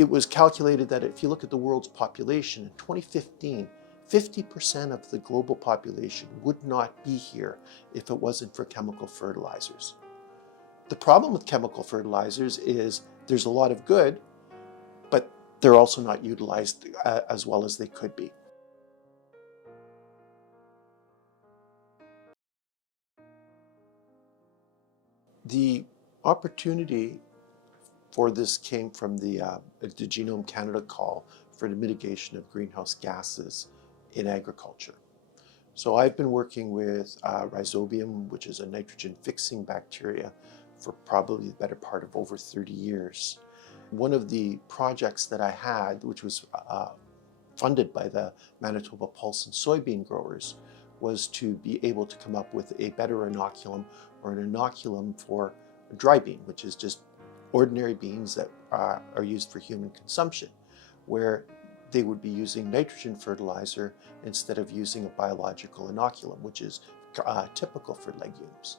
It was calculated that if you look at the world's population in 2015, 50% of the global population would not be here if it wasn't for chemical fertilizers. The problem with chemical fertilizers is there's a lot of good, but they're also not utilized as well as they could be. The opportunity for this came from the Genome Canada call for the mitigation of greenhouse gases in agriculture. So I've been working with rhizobium, which is a nitrogen fixing bacteria, for probably the better part of over 30 years. One of the projects that I had, which was funded by the Manitoba pulse and soybean growers, was to be able to come up with a better inoculum, or an inoculum for dry bean, which is just ordinary beans that are used for human consumption, where they would be using nitrogen fertilizer instead of using a biological inoculum, which is typical for legumes.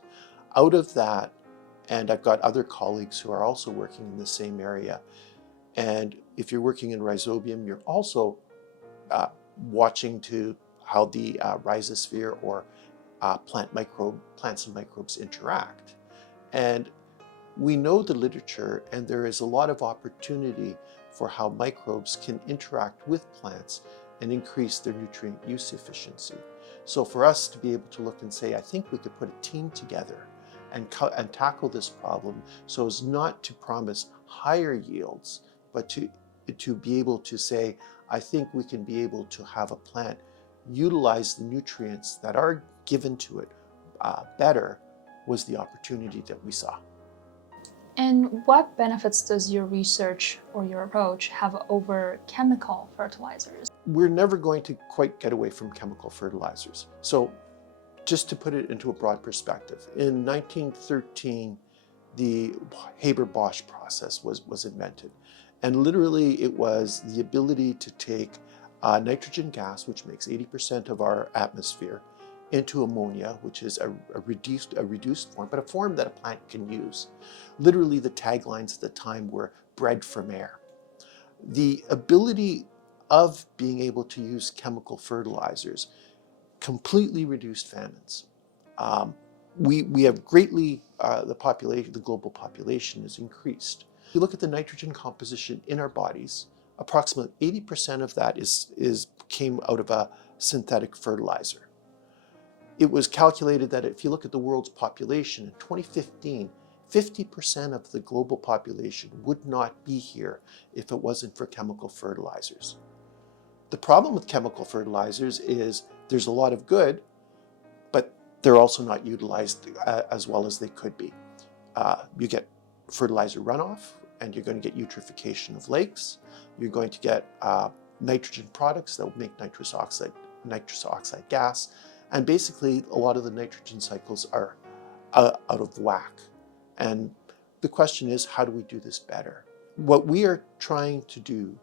Out of that, and I've got other colleagues who are also working in the same area, and if you're working in rhizobium, you're also watching to how the rhizosphere or plants and microbes interact. And we know the literature, and there is a lot of opportunity for how microbes can interact with plants and increase their nutrient use efficiency. So for us to be able to look and say, I think we could put a team together and tackle this problem so as not to promise higher yields, but to be able to say, I think we can be able to have a plant utilize the nutrients that are given to it better, was the opportunity that we saw. And what benefits does your research or your approach have over chemical fertilizers? We're never going to quite get away from chemical fertilizers. So just to put it into a broad perspective, in 1913, the Haber-Bosch process was invented. And literally it was the ability to take nitrogen gas, which makes 80% of our atmosphere, into ammonia, which is a reduced form, but a form that a plant can use. Literally the taglines at the time were bred from air. The ability of being able to use chemical fertilizers completely reduced famines. We have greatly, the global population has increased. If you look at the nitrogen composition in our bodies, approximately 80% of that came out of a synthetic fertilizer. It was calculated that if you look at the world's population in 2015, 50% of the global population would not be here if it wasn't for chemical fertilizers. The problem with chemical fertilizers is there's a lot of good, but they're also not utilized as well as they could be. You get fertilizer runoff, and you're going to get eutrophication of lakes. You're going to get nitrogen products that will make nitrous oxide gas. And basically, a lot of the nitrogen cycles are out of whack. And the question is, how do we do this better? What we are trying to do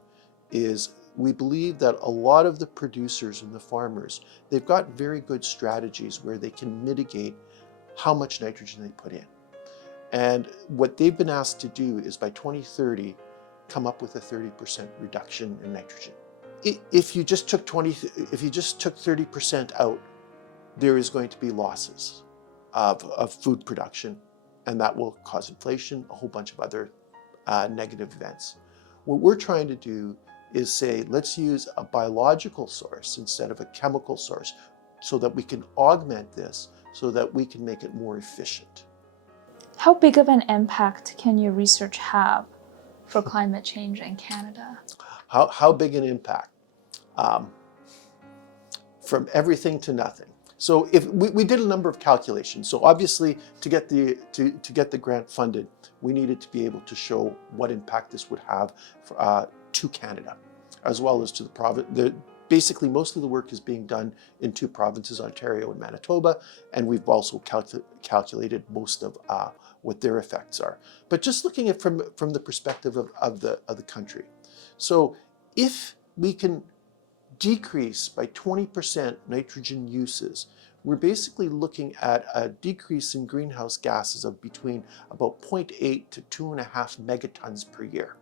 is, we believe that a lot of the producers and the farmers, they've got very good strategies where they can mitigate how much nitrogen they put in. And what they've been asked to do is by 2030, come up with a 30% reduction in nitrogen. If you just took 30% out, there is going to be losses of food production, and that will cause inflation, a whole bunch of other negative events. What we're trying to do is say, let's use a biological source instead of a chemical source so that we can augment this so that we can make it more efficient. How big of an impact can your research have for climate change in Canada? How big an impact? From everything to nothing. So if we did a number of calculations. So obviously to get the grant funded, we needed to be able to show what impact this would have to Canada, as well as to the province. Basically, most of the work is being done in two provinces, Ontario and Manitoba, and we've also calculated most of what their effects are. But just looking at from the perspective of the country. So if we can decrease by 20% nitrogen uses, we're basically looking at a decrease in greenhouse gases of between about 0.8 to 2.5 megatons per year.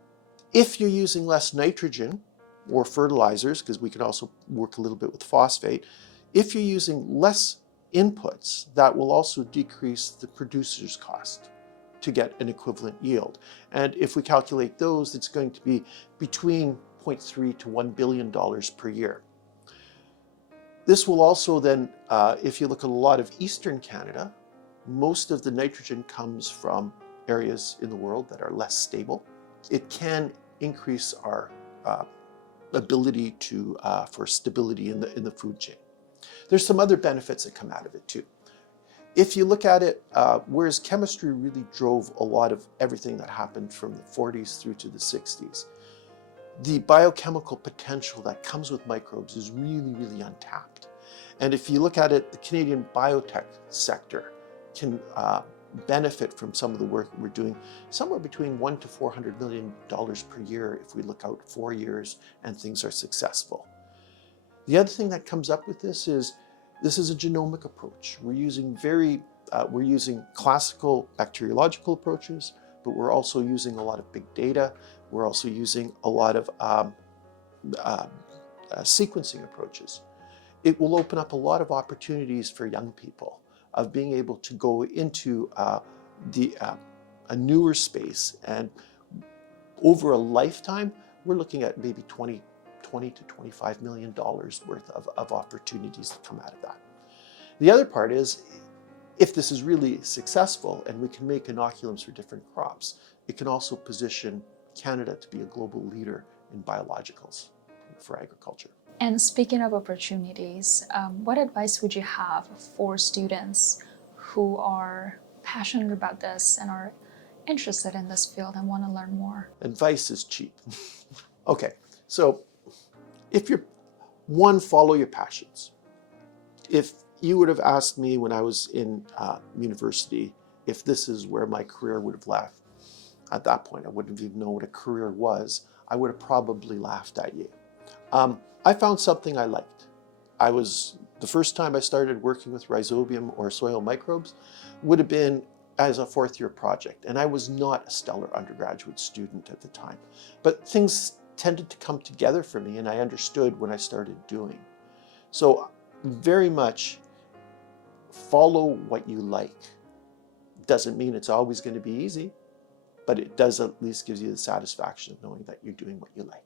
If you're using less nitrogen or fertilizers, because we can also work a little bit with phosphate, if you're using less inputs, that will also decrease the producer's cost to get an equivalent yield. And if we calculate those, it's going to be between 0.3 to $1 billion per year. This will also then, if you look at a lot of Eastern Canada, most of the nitrogen comes from areas in the world that are less stable. It can increase our ability for stability in the food chain. There's some other benefits that come out of it too. If you look at it, whereas chemistry really drove a lot of everything that happened from the 40s through to the 60s, the biochemical potential that comes with microbes is really, really untapped. And if you look at it, the Canadian biotech sector can benefit from some of the work we're doing, somewhere between $100 to $400 million per year if we look out 4 years and things are successful. The other thing that comes up with this is a genomic approach. We're using classical bacteriological approaches, but we're also using a lot of big data. We're also using a lot of sequencing approaches. It will open up a lot of opportunities for young people of being able to go into a newer space, and over a lifetime, we're looking at maybe $20 to $25 million worth of opportunities that come out of that. The other part is, if this is really successful and we can make inoculants for different crops, it can also position Canada to be a global leader in biologicals for agriculture. And speaking of opportunities, what advice would you have for students who are passionate about this and are interested in this field and want to learn more? Advice is cheap. Okay, so if you're, follow your passions. If you would have asked me when I was in university if this is where my career would have left, at that point I wouldn't even know what a career was. I would have probably laughed at you. I found something I liked. The first time I started working with rhizobium or soil microbes would have been as a fourth-year project, and I was not a stellar undergraduate student at the time. But things tended to come together for me, and I understood when I started doing. So very much follow what you like. Doesn't mean it's always going to be easy, but it does at least gives you the satisfaction of knowing that you're doing what you like.